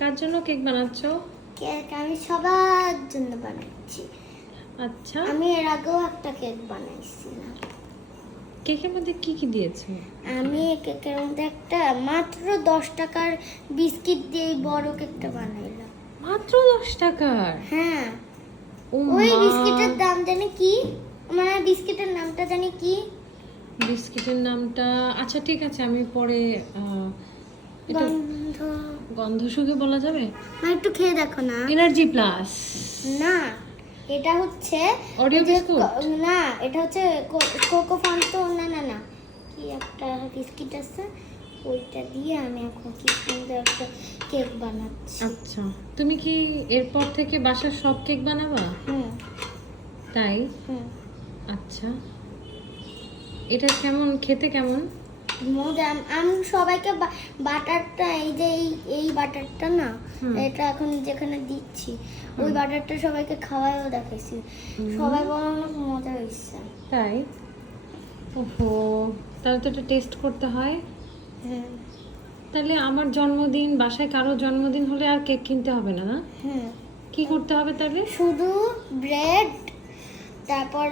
কার জন্য কেক বানাচ্ছ? কেক আমি সবার জন্য বানাচ্ছি। আচ্ছা, আমি এর আগেও একটা কেক বানাইছিলাম। কেকের মধ্যে কি কি দিয়েছো? আমি কেকের মধ্যে একটা মাত্র 10 টাকার বিস্কিট দিয়ে এই বড় কেকটা বানাইলাম। মাত্র 10 টাকার? হ্যাঁ, ও ওই মা! বিস্কিটের দাম জানি কি, মানে বিস্কিটের নামটা জানি কি, বিস্কিটের নামটা আচ্ছা ঠিক আছে, আমি পরে এটা গন্ধ গন্ধ শুকে বলা যাবে। না, একটু খেয়ে দেখো না। Energy plus. না, এটা হচ্ছে Oreo ওই যে বিস্কুট? না, এটা হচ্ছে কোকো ফান্টো। না না না, কি একটা বিস্কিট আছে, ওইটা দিয়ে আমি এখন কি সুন্দর একটা কেক বানাচ্ছি। আচ্ছা, তুমি কি এরপর থেকে বাসার সব কেক বানাবা? হুম তাই? হুম। আচ্ছা, এটা কেমন খেতে, কেমন? মজা। আমি সবাইকে বাটারটা, এই যে এই বাটারটা না, এটা এখন যেখানে দিচ্ছি ওই বাটারটা সবাইকে খাওয়ায়ও দেখাইছি। সবাই বলে অনেক মজা হয়েছে। তাই? ওহো, তাহলে তো এটা টেস্ট করতে হয়। হ্যাঁ তাহলে আমার জন্মদিন, বাসায় কারো জন্মদিন হলে আর কেক কিনতে হবে না, না? হ্যাঁ, কি করতে হবে তাহলে? শুধু ব্রেড, তারপর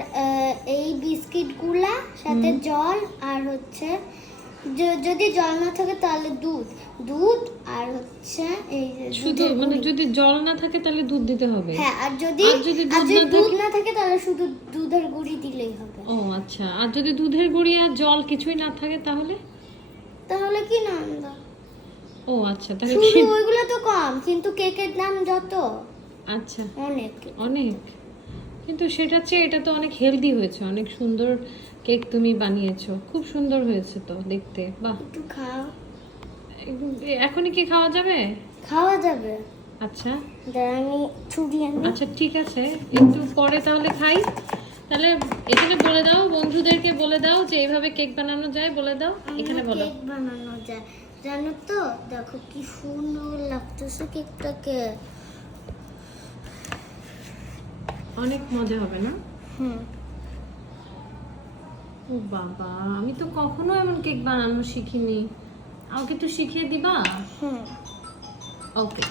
এই বিস্কিটগুলা সাথে জল, আর হচ্ছে যদি জল না থাকে তাহলে দুধ, দুধ আর হচ্ছে এই যে শুধু দুধের মানে গুঁড়ি। যদি জল না থাকে তাহলে দুধ দিতে হবে? হ্যাঁ, আর যদি দুধ না থাকে তাহলে শুধু দুধের গুঁড়ি দিলেই হবে। ও আচ্ছা, আর যদি দুধের গুঁড়ি আর জল কিছুই না থাকে তাহলে? তাহলে কি নাম দাও? ও আচ্ছা, তাহলে শুধু কি? ওইগুলো তো কম, কিন্তু কেকের দাম যত আচ্ছা, অনেক। অনেক। কিন্তু সেটা চেয়ে এটা তো অনেক হেলদি হয়েছে, অনেক সুন্দর কেক তুমি বানিয়েছো, খুব সুন্দর হয়েছে তো দেখতে। বাহ, একটু খাও। এখনই কি খাওয়া যাবে? খাওয়া যাবে। আচ্ছা দাঁড়া, আমি ছুরি আনি। আচ্ছা ঠিক আছে, একটু পরে তাহলে খাই। তাহলে এখানে বলে দাও, বন্ধুদেরকে বলে দাও যে এইভাবে কেক বানানো যায়, বলে দাও এখানে বলো। কেক বানানো যায় জানো তো? দেখো কি সুন্দর লাগতেছে কেকটাকে। অনেক মজা হবে না? হুম। ও বাবা, আমি তো কখনো এমন কেক বানানো শিখিনি, আমাকে একটু শিখিয়ে দিবা? হুম। ওকে।